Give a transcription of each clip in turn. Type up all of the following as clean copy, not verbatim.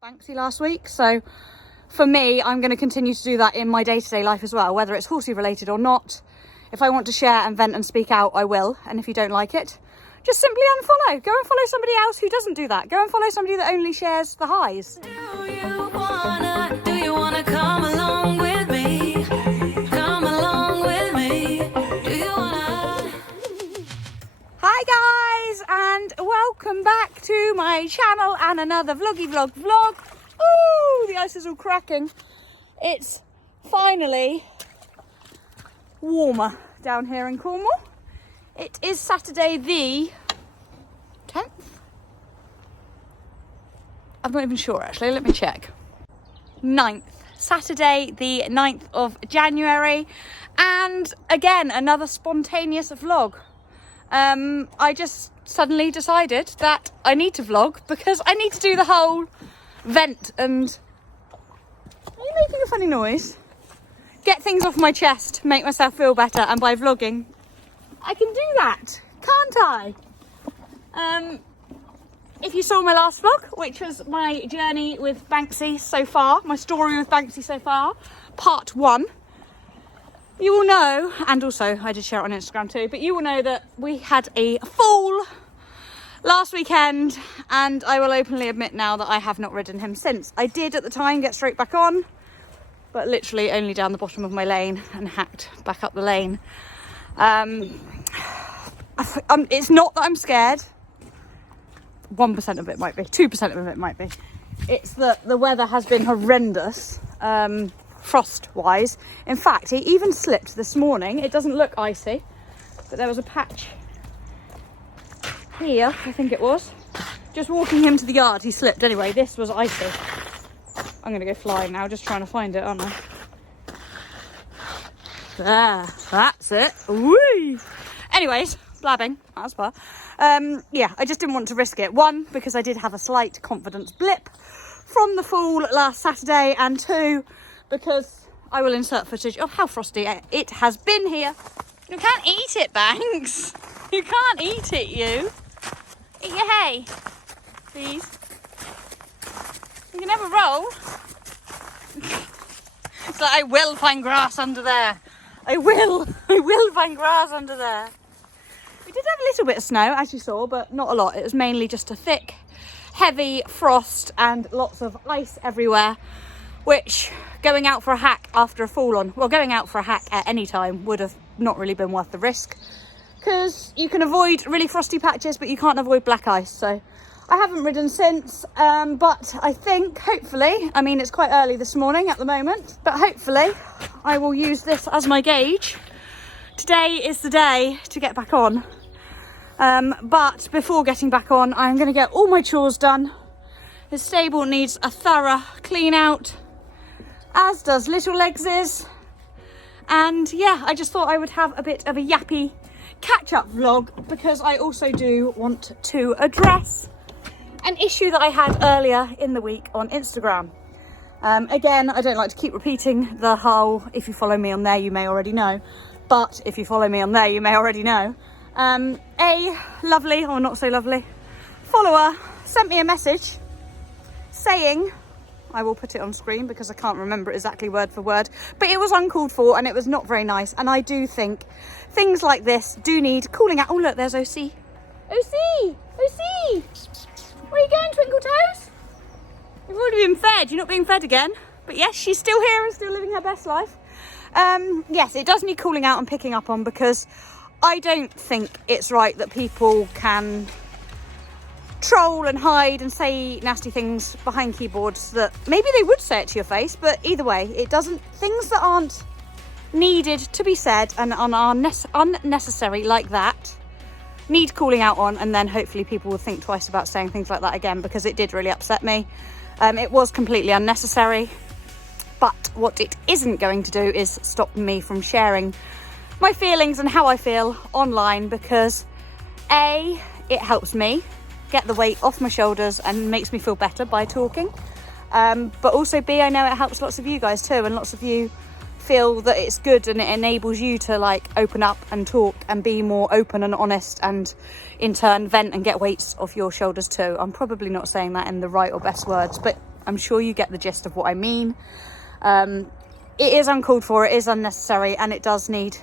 Banksy last week, so for me, I'm going to continue to do that in my day-to-day life as well, whether it's horsey related or not. If I want to share and vent and speak out, I will. And if you don't like it, just simply unfollow. Go and follow somebody else who doesn't do that. Go and follow somebody that only shares the highs. Do you wanna come along with me? Come along with me. Do you wanna? Hi guys, and welcome back to my channel and another vlog. Ooh, the ice is all cracking. It's finally warmer down here in Cornwall. It is Saturday the 10th? I'm not even sure actually, let me check. 9th. Saturday the 9th of January. And again, another spontaneous vlog. I just suddenly decided that I need to vlog because I need to do the whole vent and... Are you making a funny noise? Get things off my chest, make myself feel better, and by vlogging, I can do that, can't I? If you saw my last vlog, which was my journey with Banksy so far, my story with Banksy so far, part 1, you will know, and also I did share it on Instagram too, but you will know that we had a fall last weekend, and I will openly admit now that I have not ridden him since. I did at the time get straight back on, but literally only down the bottom of my lane and hacked back up the lane. It's not that I'm scared. 1% of it might be, 2% of it might be. It's that the weather has been horrendous, frost-wise. In fact, he even slipped this morning. It doesn't look icy, but there was a patch here, I think it was. Just walking him to the yard, he slipped. Anyway, this was icy. I'm going to go flying now, just trying to find it, aren't I? There, that's it. Whee! Anyways, blabbing, that's far. Yeah, I just didn't want to risk it. 1, because I did have a slight confidence blip from the fall last Saturday, and 2, because I will insert footage of how frosty it has been here. You can't eat it, Banks. You can't eat it, you. Eat your hay, please. You can have a roll. It's like, I will find grass under there. I will find grass under there. We did have a little bit of snow, as you saw, but not a lot. It was mainly just a thick, heavy frost and lots of ice everywhere, which going out for a hack after a fall on, well, going out for a hack at any time would have not really been worth the risk, because you can avoid really frosty patches, but you can't avoid black ice. So I haven't ridden since, but I think, hopefully, I mean, it's quite early this morning at the moment, but hopefully I will use this as my gauge. Today is the day to get back on. But before getting back on, I'm going to get all my chores done. The stable needs a thorough clean out, as does Little Legs's. And yeah, I just thought I would have a bit of a yappy catch-up vlog, because I also do want to address an issue that I had earlier in the week on Instagram. Again, I don't like to keep repeating the whole, if you follow me on there, you may already know. But if you follow me on there, you may already know. A lovely, or not so lovely, follower sent me a message saying, I will put it on screen because I can't remember exactly word for word, but it was uncalled for and it was not very nice. And I do think things like this do need cooling out. Oh look, there's OC. OC! OC! Where are you going, Twinkle Toes? You've already been fed. You're not being fed again. But yes, she's still here and still living her best life. Yes, it does need cooling out and picking up on, because I don't think it's right that people can troll and hide and say nasty things behind keyboards that maybe they would say it to your face, but either way, it doesn't. Things that aren't needed to be said and are unnecessary like that need cooling out on, and then hopefully people will think twice about saying things like that again, because it did really upset me. It was completely unnecessary, but what it isn't going to do is stop me from sharing my feelings and how I feel online, because A, it helps me get the weight off my shoulders and makes me feel better by talking, but also B, I know it helps lots of you guys too, and lots of you feel that it's good and it enables you to like open up and talk and be more open and honest, and in turn vent and get weights off your shoulders too. I'm probably not saying that in the right or best words, but I'm sure you get the gist of what I mean. It is uncalled for, it is unnecessary, and it does need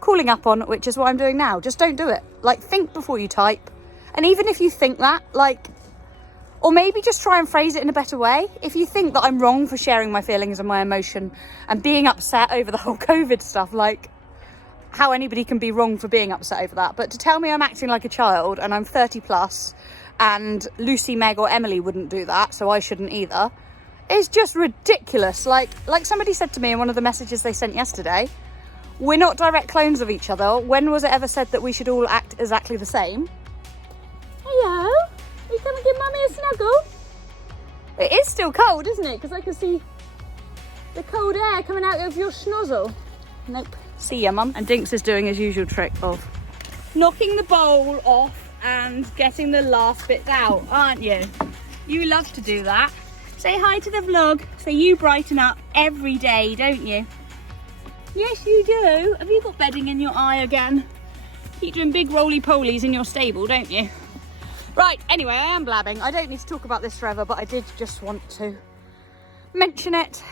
calling up on, which is what I'm doing now. Just don't do it. Like, think before you type. And even if you think that, like, or maybe just try and phrase it in a better way. If you think that I'm wrong for sharing my feelings and my emotion and being upset over the whole COVID stuff, like, how anybody can be wrong for being upset over that. But to tell me I'm acting like a child and I'm 30 plus and Lucy, Meg or Emily wouldn't do that, so I shouldn't either, is just ridiculous. Like somebody said to me in one of the messages they sent yesterday, we're not direct clones of each other. When was it ever said that we should all act exactly the same? Hello? Are you coming to give Mummy a snuggle? It is still cold, isn't it? Because I can see the cold air coming out of your schnozzle. Nope. See ya, Mum. And Dinks is doing his usual trick of knocking the bowl off and getting the last bits out, aren't you? You love to do that. Say hi to the vlog. So you brighten up every day, don't you? Yes, you do. Have you got bedding in your eye again? Keep doing big roly-polies in your stable, don't you? Right, anyway, I am blabbing. I don't need to talk about this forever, but I did just want to mention it.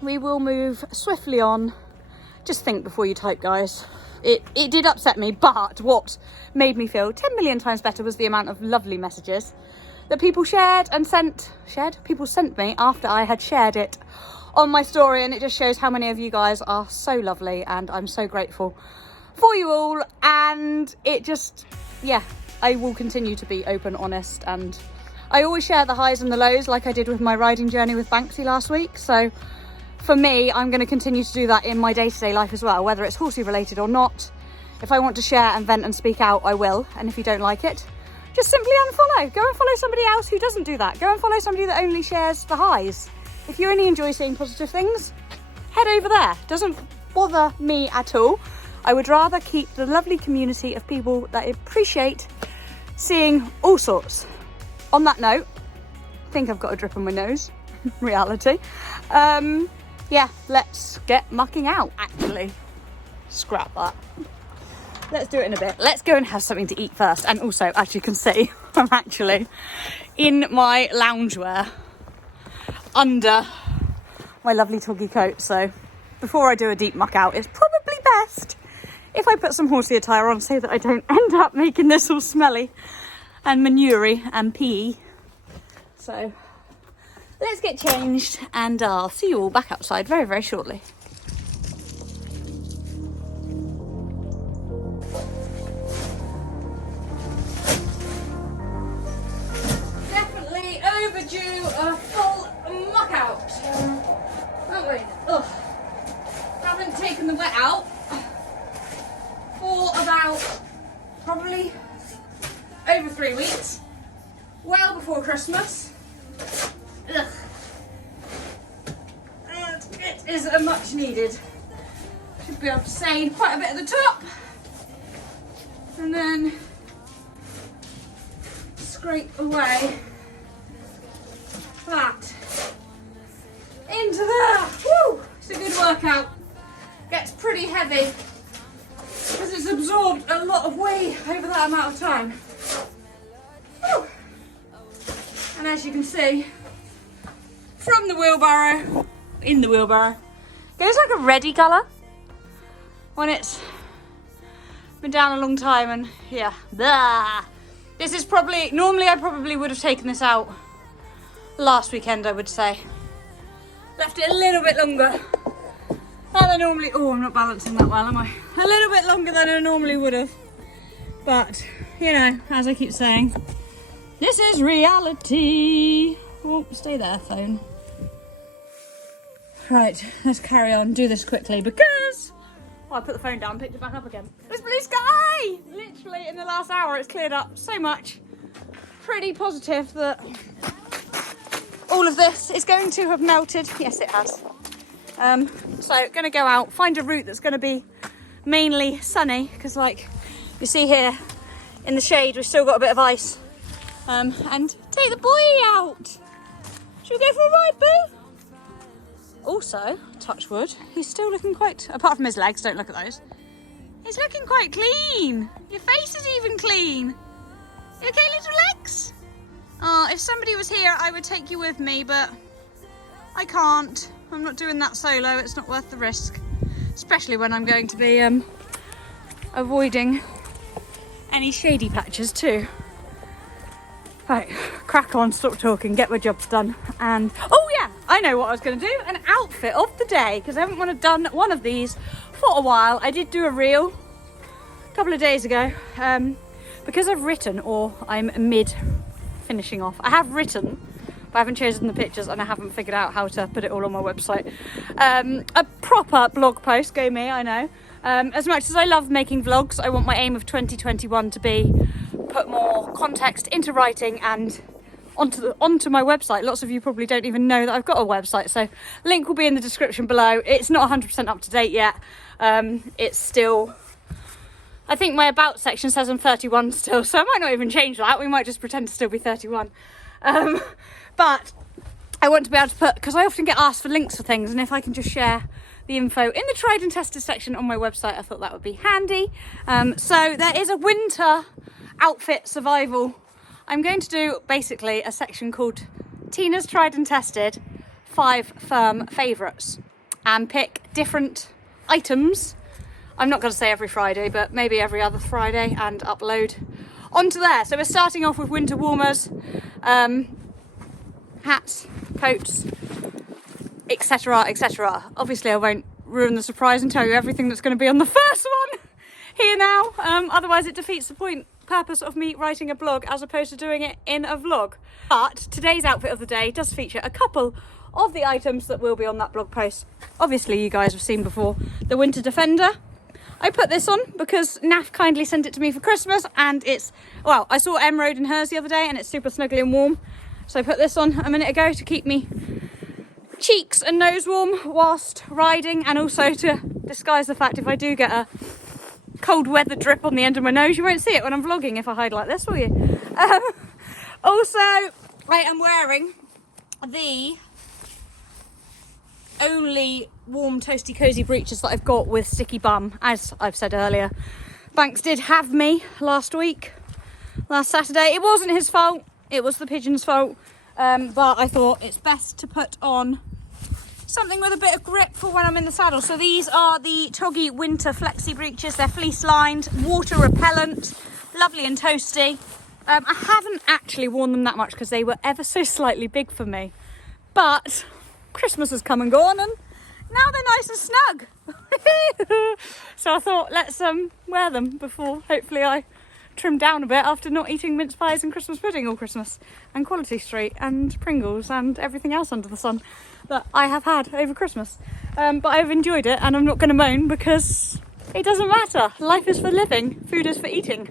We will move swiftly on. Just think before you type, guys. It did upset me, but what made me feel 10 million times better was the amount of lovely messages that people people sent me after I had shared it on my story, and it just shows how many of you guys are so lovely, and I'm so grateful for you all. And it just, yeah, I will continue to be open, honest, and I always share the highs and the lows like I did with my riding journey with Banksy last week. So for me, I'm going to continue to do that in my day-to-day life as well, whether it's horsey related or not. If I want to share and vent and speak out, I will. And if you don't like it, just simply unfollow. Go and follow somebody else who doesn't do that. Go and follow somebody that only shares the highs. If you only enjoy seeing positive things, head over there. Doesn't bother me at all. I would rather keep the lovely community of people that appreciate seeing all sorts. On that note, I think I've got a drip on my nose. Reality. Yeah, let's get mucking out, actually. Scrap that. Let's do it in a bit. Let's go and have something to eat first. And also, as you can see, I'm actually in my loungewear under my lovely toggy coat. So before I do a deep muck out, it's probably best if I put some horsey attire on so that I don't end up making this all smelly and manure-y and pee. So let's get changed and I'll see you all back outside very, very shortly. Definitely overdue a full muck out, aren't we? Ugh. Haven't taken the wet out for about probably over 3 weeks, well before Christmas. Ugh. And it is a much needed. Should be able to stain quite a bit at the top and then scrape away that into there. Woo! It's a good workout. Gets pretty heavy because it's absorbed a lot of weight over that amount of time. Woo! And as you can see, from the wheelbarrow, in the wheelbarrow, goes like a reddy colour when it's been down a long time. And yeah, blah. This is probably, normally I probably would have taken this out last weekend, I would say. Left it a little bit longer than I normally, oh, I'm not balancing that well, am I? A little bit longer than I normally would have. But, you know, as I keep saying, this is reality. Oh, stay there, phone. Right, let's carry on, do this quickly because, oh, I put the phone down, picked it back up again. There's blue sky! Literally in the last hour it's cleared up so much. Pretty positive that all of this is going to have melted. Yes, it has. So gonna go out, find a route that's gonna be mainly sunny because, like you see here in the shade, we've still got a bit of ice. And take the boy out. Should we go for a ride, boo? Also, touch wood, he's still looking quite, apart from his legs, don't look at those. He's looking quite clean. Your face is even clean. You okay, little legs? Oh, if somebody was here, I would take you with me, but I can't. I'm not doing that solo. It's not worth the risk, especially when I'm going to be avoiding any shady patches too. Right, crack on, stop talking, get my jobs done. And oh yeah, I know what I was going to do, an outfit of the day, because I haven't done one of these for a while. I did do a reel a couple of days ago, because I've written, or I'm mid finishing off. I have written, but I haven't chosen the pictures and I haven't figured out how to put it all on my website. A proper blog post, go me, I know. As much as I love making vlogs, I want my aim of 2021 to be put more context into writing and onto my website. Lots of you probably don't even know that I've got a website, so link will be in the description below. It's not 100% up to date yet. It's still, I think my about section says I'm 31 still, so I might not even change that. We might just pretend to still be 31. But I want to be able to put, because I often get asked for links for things, and if I can just share the info in the tried and tested section on my website, I thought that would be handy. So there is a winter outfit survival. I'm going to do basically a section called Tina's Tried and Tested 5 Firm Favourites, and pick different items. I'm not going to say every Friday, but maybe every other Friday, and upload onto there. So we're starting off with winter warmers, hats, coats, etc, etc. Obviously I won't ruin the surprise and tell you everything that's going to be on the first one here now, otherwise it defeats the purpose of me writing a blog as opposed to doing it in a vlog. But today's outfit of the day does feature a couple of the items that will be on that blog post. Obviously you guys have seen before the winter defender. I put this on because Naf kindly sent it to me for Christmas, and it's, well, I saw Emerald in hers the other day and it's super snuggly and warm, so I put this on a minute ago to keep me cheeks and nose warm whilst riding, and also to disguise the fact if I do get a cold weather drip on the end of my nose. You won't see it when I'm vlogging if I hide like this, will you? Also, I am wearing the only warm toasty cozy breeches that I've got with sticky bum. As I've said earlier, Banks did have me last Saturday. It wasn't his fault, it was the pigeon's fault, but I thought it's best to put on something with a bit of grip for when I'm in the saddle. So these are the Toggy Winter Flexi Breeches. They're fleece lined, water repellent, lovely and toasty. I haven't actually worn them that much because they were ever so slightly big for me, but Christmas has come and gone and now they're nice and snug. So I thought let's wear them before hopefully I trim down a bit after not eating mince pies and Christmas pudding all Christmas, and Quality Street and Pringles and everything else under the sun that I have had over Christmas. But I've enjoyed it and I'm not going to moan because it doesn't matter. Life is for living, food is for eating.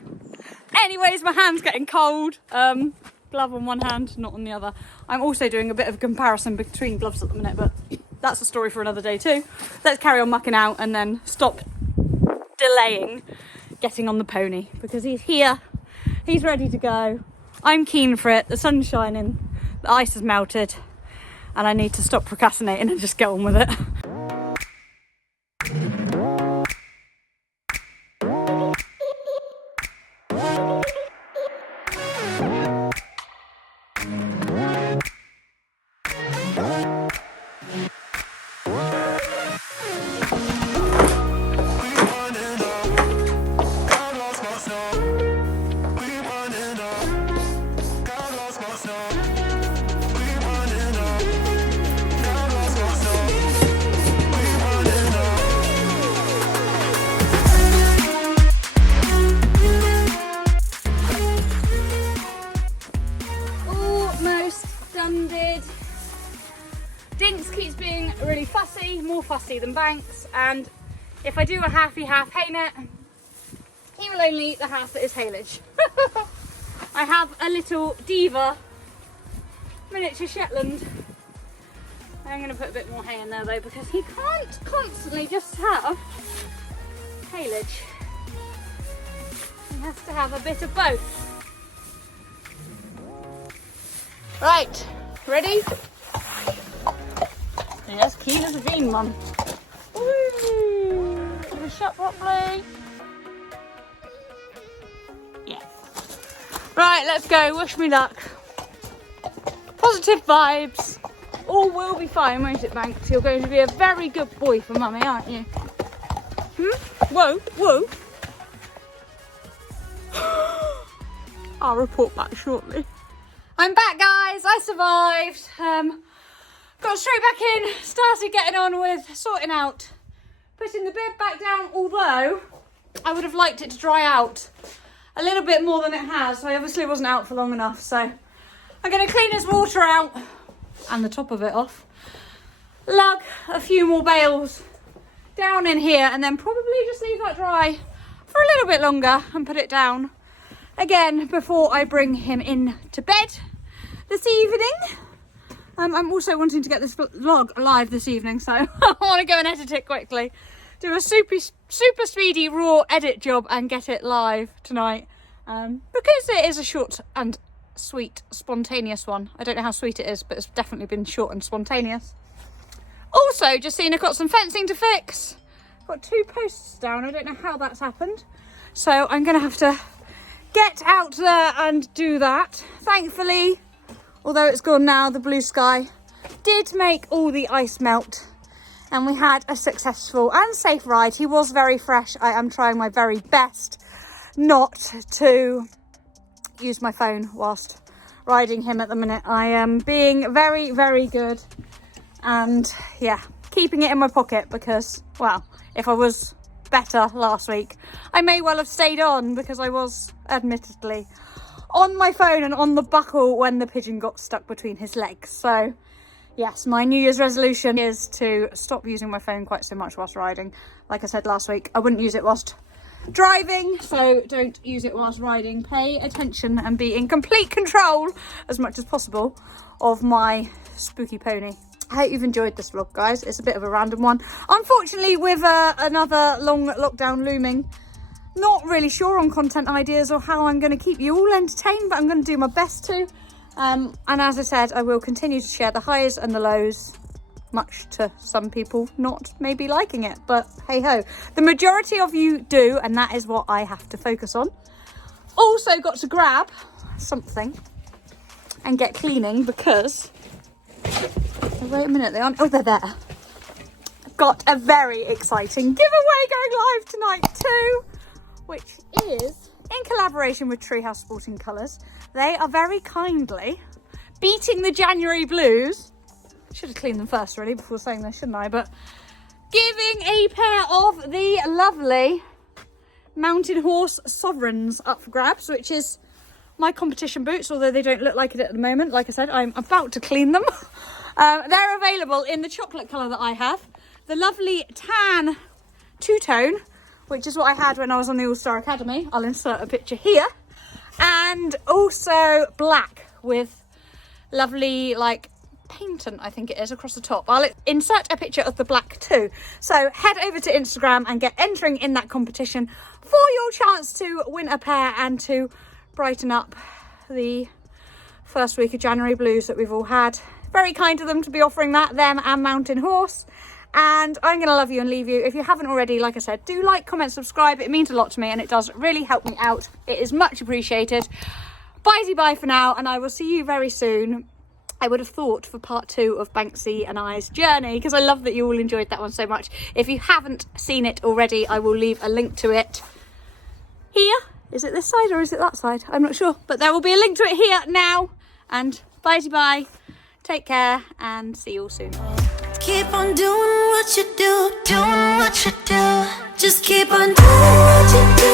Anyways, my hand's getting cold. Glove on one hand, not on the other. I'm also doing a bit of a comparison between gloves at the minute, but that's a story for another day too. Let's carry on mucking out and then stop delaying getting on the pony, because he's here, he's ready to go. I'm keen for it, the sun's shining, the ice has melted, and I need to stop procrastinating and just get on with it. Dinks keeps being really fussy, more fussy than Banks, and if I do a half hay net, he will only eat the half that is haylage. I have a little diva miniature Shetland. I'm going to put a bit more hay in there though, because he can't constantly just have haylage. He has to have a bit of both. Right, ready? Yes, keen as a bean, Mum. Woo! Did we shut properly? Yeah. Right, let's go. Wish me luck. Positive vibes. All will be fine, won't it, Banks? You're going to be a very good boy for Mummy, aren't you? Whoa, whoa. I'll report back shortly. I'm back, guys. I survived. Got straight back in, started getting on with sorting out, putting the bed back down, although I would have liked it to dry out a little bit more than it has. I obviously wasn't out for long enough, so I'm going to clean this water out and the top of it off, lug a few more bales down in here, and then probably just leave that dry for a little bit longer and put it down again before I bring him in to bed this evening. I'm also wanting to get this vlog live this evening, so I want to go and edit it quickly, do a super speedy raw edit job and get it live tonight, because it is a short and sweet, spontaneous one. I don't know how sweet it is, but it's definitely been short and spontaneous. Also, just seen I've got some fencing to fix. Got 2 posts down. I don't know how that's happened, so I'm gonna have to get out there and do that. Thankfully, although it's gone now, the blue sky did make all the ice melt, and we had a successful and safe ride. He was very fresh. I am trying my very best not to use my phone whilst riding him at the minute. I am being very, very good, and yeah, keeping it in my pocket because, well, if I was better last week, I may well have stayed on, because I was admittedly on my phone and on the buckle when the pigeon got stuck between his legs. So yes, my New Year's resolution is to stop using my phone quite so much whilst riding. Like I said last week, I wouldn't use it whilst driving, so don't use it whilst riding. Pay attention and be in complete control as much as possible of my spooky pony. I hope you've enjoyed this vlog, guys. It's a bit of a random one. Unfortunately, with another long lockdown looming, not really sure on content ideas or how I'm going to keep you all entertained, but I'm going to do my best to. And as I said, I will continue to share the highs and the lows, much to some people not maybe liking it, but hey ho, the majority of you do, and that is what I have to focus on. Also got to grab something and get cleaning, because wait a minute, they aren't, oh, they're there. Got a very exciting giveaway going live tonight too, which is in collaboration with Treehouse Sporting Colours. They are very kindly beating the January blues. Should have cleaned them first really before saying this, shouldn't I? But giving a pair of the lovely Mountain Horse Sovereigns up for grabs, which is my competition boots, although they don't look like it at the moment. Like I said, I'm about to clean them. They're available in the chocolate colour that I have, the lovely tan two-tone, which is what I had when I was on the All-Star Academy. I'll insert a picture here. And also black with lovely, like, paintant, I think it is, across the top. I'll insert a picture of the black too. So head over to Instagram and get entering in that competition for your chance to win a pair and to brighten up the first week of January blues that we've all had. Very kind of them to be offering that, them and Mountain Horse. And I'm going to love you and leave you. If you haven't already, like I said, do like, comment, subscribe. It means a lot to me and it does really help me out. It is much appreciated. Bye for now, and I will see you very soon. I would have thought for part 2 of Banksy and I's journey, because I love that you all enjoyed that one so much. If you haven't seen it already, I will leave a link to it here. Is it this side or is it that side? I'm not sure, but there will be a link to it here now. And bye. Take care and see you all soon. Keep on doing what you do, doing what you do. Just keep on doing what you do.